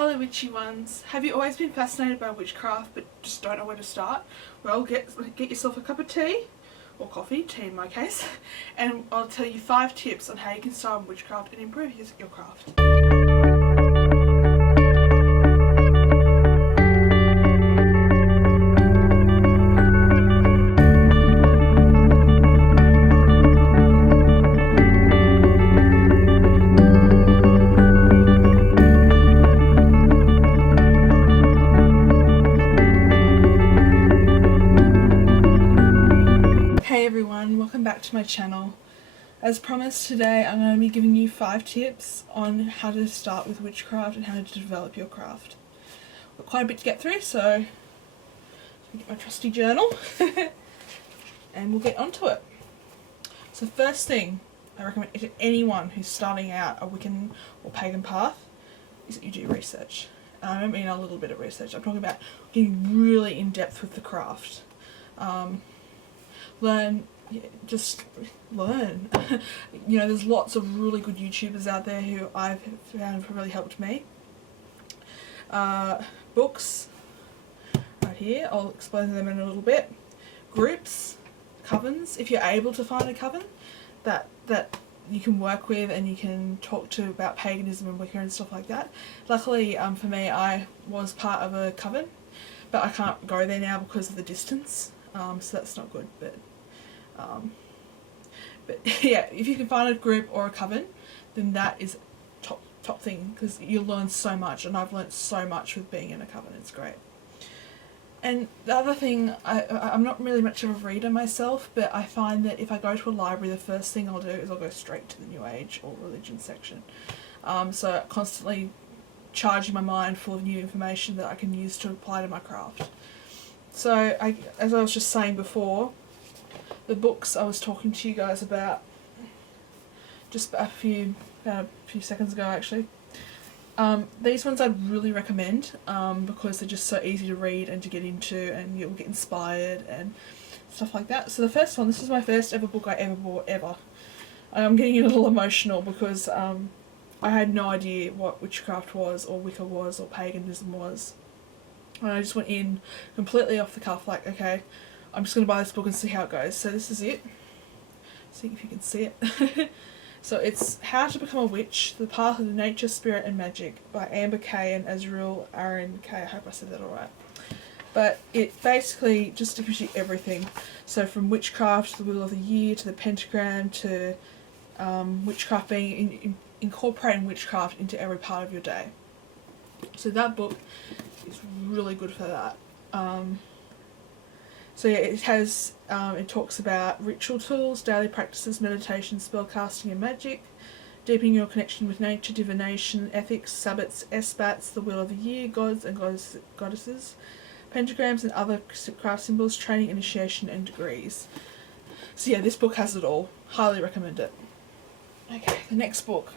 Hello witchy ones. Have you always been fascinated by witchcraft but just don't know where to start? Well, get yourself a cup of tea, or coffee, tea in my case, and I'll tell you 5 tips on how you can start on witchcraft and improve your craft. Hey everyone, welcome back to my channel. As promised, today I'm going to be giving you 5 tips on how to start with witchcraft and how to develop your craft. Got quite a bit to get through, so I'll get my trusty journal and we'll get onto it. So first thing I recommend to anyone who's starting out a Wiccan or pagan path is that you do research. I don't mean a little bit of research, I'm talking about getting really in depth with the craft. Just learn. You know, there's lots of really good YouTubers out there who I've found have really helped me. Books, right here, I'll explain them in a little bit. Groups, covens, if you're able to find a coven that you can work with and you can talk to about paganism and Wicca and stuff like that. Luckily for me, I was part of a coven, but I can't go there now because of the distance, so that's not good, but yeah, if you can find a group or a coven, then that is top thing, because you'll learn so much, and I've learnt so much with being in a coven. It's great. And the other thing, I'm not really much of a reader myself, but I find that if I go to a library, the first thing I'll do is I'll go straight to the New Age or religion section. So constantly charging my mind full of new information that I can use to apply to my craft. So as I was just saying before, the books I was talking to you guys about just a few seconds ago actually, these ones I'd really recommend because they're just so easy to read and to get into, and you'll get inspired and stuff like that. So the first one, this is my first ever book I ever bought ever. I'm getting a little emotional because I had no idea what witchcraft was or Wicca was or paganism was, and I just went in completely off the cuff, like, okay, I'm just going to buy this book and see how it goes. So this is it. See if you can see it. So it's How to Become a Witch, The Path of Nature, Spirit and Magic by Amber Kay and Azrael Aaron Kay. I hope I said that alright. But it basically just gives you everything. So from witchcraft to the Wheel of the Year to the pentagram to witchcraft, being incorporating witchcraft into every part of your day. So that book is really good for that. So yeah, it has, it talks about ritual tools, daily practices, meditation, spellcasting and magic, deepening your connection with nature, divination, ethics, sabbats, esbats, the Wheel of the Year, gods and goddesses, pentagrams and other craft symbols, training, initiation and degrees. So yeah, this book has it all. Highly recommend it. Okay, the next book.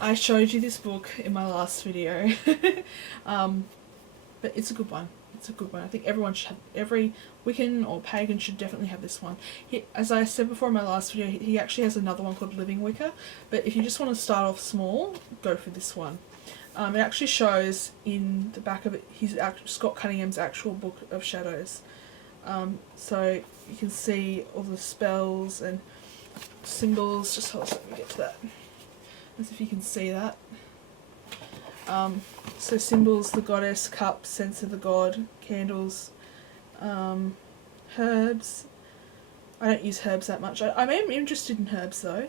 I showed you this book in my last video, but it's a good one. It's a good one. I think every Wiccan or pagan should definitely have this one. As I said before in my last video, he actually has another one called Living Wicca, but if you just want to start off small, go for this one. It actually shows in the back of it Scott Cunningham's actual book of shadows. So you can see all the spells and symbols. Just hold on, let me get to that. As if you can see that. So symbols, the goddess, cup, sense of the god, candles, herbs. I don't use herbs that much. I'm interested in herbs though.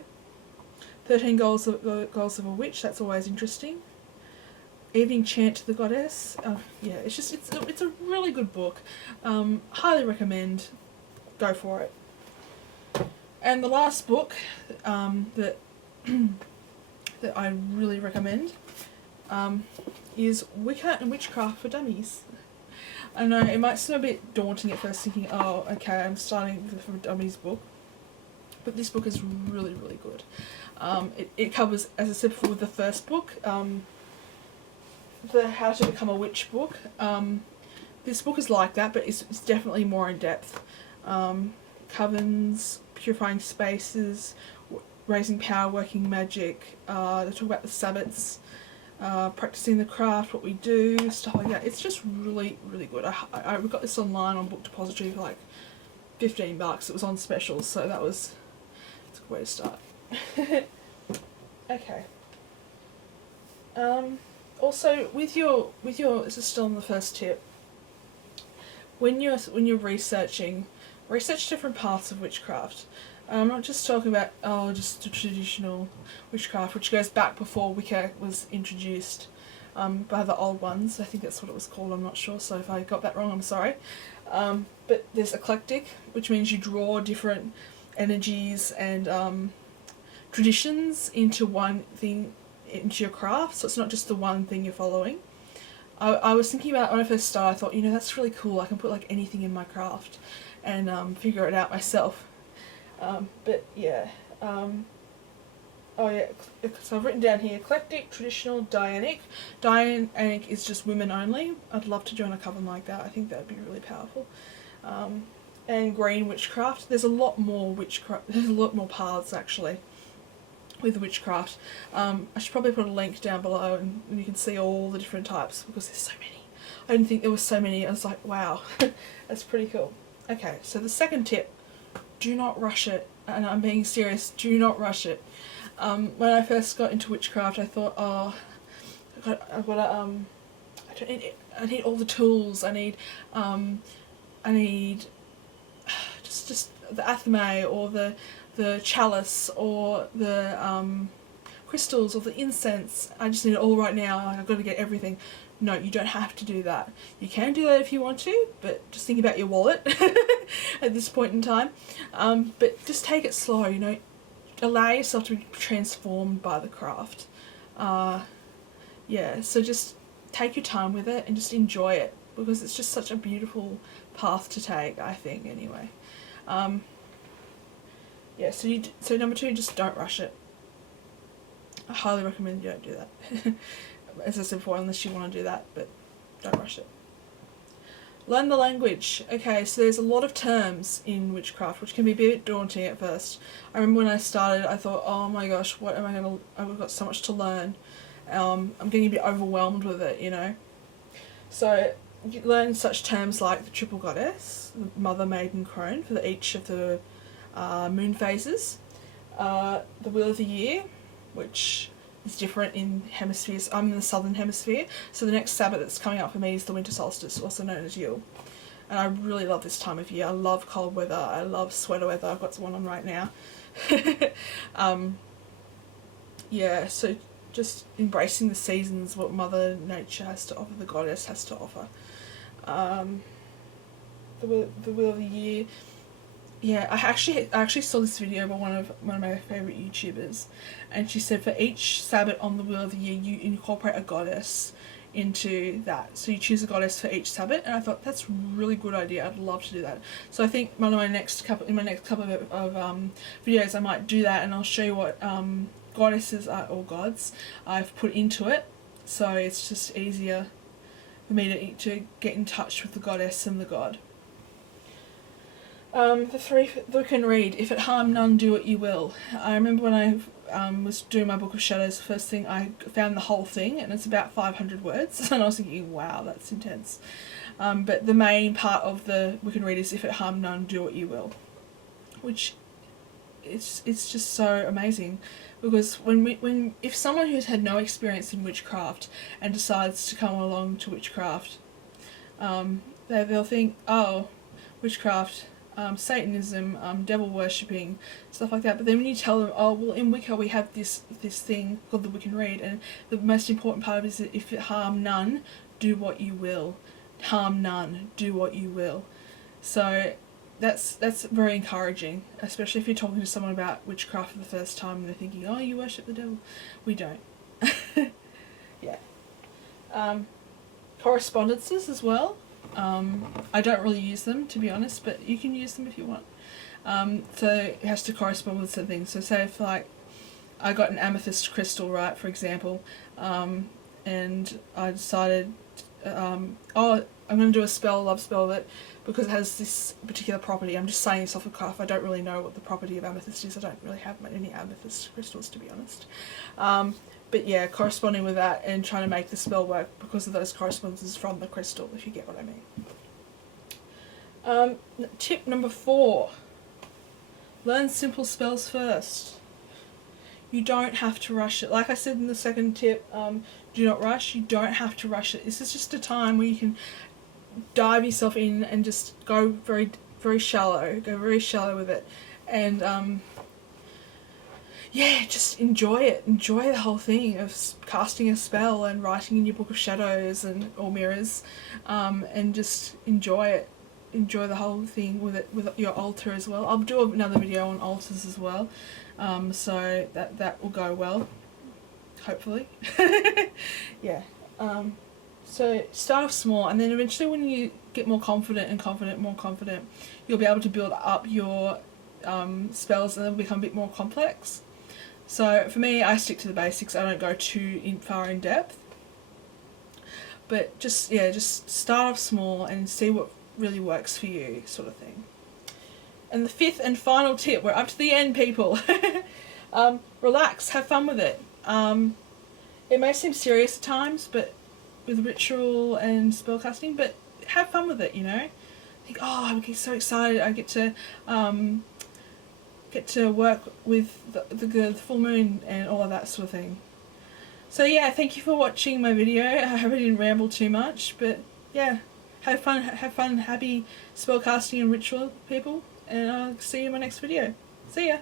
13 goals of a witch, that's always interesting. Evening chant to the goddess. Yeah, it's a really good book. Highly recommend. Go for it. And the last book that that I really recommend is Wicca and Witchcraft for Dummies. I know it might seem a bit daunting at first, thinking, oh okay, I'm starting with a dummies book, but this book is really good. It covers, as I said before with the first book, the How to Become a Witch book. This book is like that, but it's definitely more in depth. Covens, purifying spaces, raising power, working magic. They talk about the sabbats, practicing the craft, what we do, stuff like that. It's just really, really good. I got this online on Book Depository for like $15. It was on special, so it's a good way to start. Okay. Also, with your this is still on the first tip. When you're researching, research different parts of witchcraft. I'm not just talking about just the traditional witchcraft, which goes back before Wicca was introduced by the old ones. I think that's what it was called. I'm not sure, so if I got that wrong, I'm sorry. But there's eclectic, which means you draw different energies and traditions into one thing, into your craft. So it's not just the one thing you're following. I was thinking about when I first started, I thought, that's really cool. I can put like anything in my craft and figure it out myself. But yeah, so I've written down here, eclectic, traditional, Dianic. Dianic is just women only. I'd love to join a coven like that. I think that would be really powerful. And green witchcraft. There's a lot more witchcraft, there's a lot more paths actually with witchcraft. I should probably put a link down below and you can see all the different types because there's so many. I didn't think there was so many. I was like, wow, that's pretty cool. Okay, so the second tip, do not rush it, and I'm being serious, do not rush it. When I first got into witchcraft, I thought, I need all the tools, I need just the athame or the chalice or the crystals or the incense. I just need it all right now, I've got to get everything. No, you don't have to do that. You can do that if you want to, but just think about your wallet at this point in time. But just take it slow, allow yourself to be transformed by the craft. So just take your time with it and just enjoy it, because it's just such a beautiful path to take, I think, anyway. So number 2, just don't rush it. I highly recommend you don't do that. As I said before, unless you want to do that, but don't rush it. Learn the language. Okay, so there's a lot of terms in witchcraft, which can be a bit daunting at first. I remember when I started, I thought, oh my gosh, what am I going to, I've got so much to learn. I'm getting a bit overwhelmed with it, So you learn such terms like the triple goddess, the mother, maiden, crone for each of the moon phases, the wheel of the year, which is different in hemispheres. I'm in the southern hemisphere, so the next Sabbath that's coming up for me is the winter solstice, also known as Yule. And I really love this time of year. I love cold weather, I love sweater weather. I've got one on right now. So just embracing the seasons, what Mother Nature has to offer, the goddess has to offer. The wheel of the year. Yeah, I actually saw this video by one of my favourite YouTubers, and she said for each Sabbath on the wheel of the year you incorporate a goddess into that. So you choose a goddess for each Sabbath, and I thought that's a really good idea. I'd love to do that. So I think in my next couple of videos I might do that, and I'll show you what goddesses or gods I've put into it. So it's just easier for me to get in touch with the goddess and the god. The 3 book and read. If it harm none, do what you will. I remember when I was doing my Book of Shadows, the first thing I found the whole thing, and it's about 500 words, and I was thinking, wow, that's intense. But the main part of the book and read is if it harm none, do what you will, which it's just so amazing, because if someone who's had no experience in witchcraft and decides to come along to witchcraft, they'll think, oh, witchcraft, Satanism, devil worshipping, stuff like that. But then when you tell them, oh well, in Wicca we have this thing called the Wiccan Read, and the most important part of it is that if it harm none, do what you will. Harm none, do what you will. So that's very encouraging, especially if you're talking to someone about witchcraft for the first time and they're thinking, oh, you worship the devil. We don't. Yeah. Correspondences as well. I don't really use them, to be honest, but you can use them if you want. So it has to correspond with something. So say if I got an amethyst crystal, right, for example, and I decided, I'm going to do a love spell that, because it has this particular property. I'm just saying this off the cuff. I don't really know what the property of amethyst is. I don't really have any amethyst crystals, to be honest. but yeah, corresponding with that and trying to make the spell work because of those correspondences from the crystal, if you get what I mean. Tip number 4. Learn simple spells first. You don't have to rush it. Like I said in the second tip, do not rush. You don't have to rush it. This is just a time where you can dive yourself in and just go very, very shallow. Go very shallow with it. And yeah, just enjoy it. Enjoy the whole thing of casting a spell and writing in your book of shadows and or mirrors, and just enjoy it. Enjoy the whole thing with it, with your altar as well. I'll do another video on altars as well, so that will go well, hopefully. Yeah. So start off small, and then eventually when you get more confident, you'll be able to build up your spells, and they'll become a bit more complex. So for me, I stick to the basics. I don't go too far in depth, but just start off small and see what really works for you, sort of thing. And the 5th and final tip, we're up to the end, people. Relax, have fun with it. It may seem serious at times, but with ritual and spellcasting, but have fun with it, you know. Think, oh, I get so excited, I get to work with the full moon and all of that sort of thing. So yeah, thank you for watching my video. I hope I didn't ramble too much, but yeah, have fun, happy spellcasting and ritual, people, and I'll see you in my next video. See ya!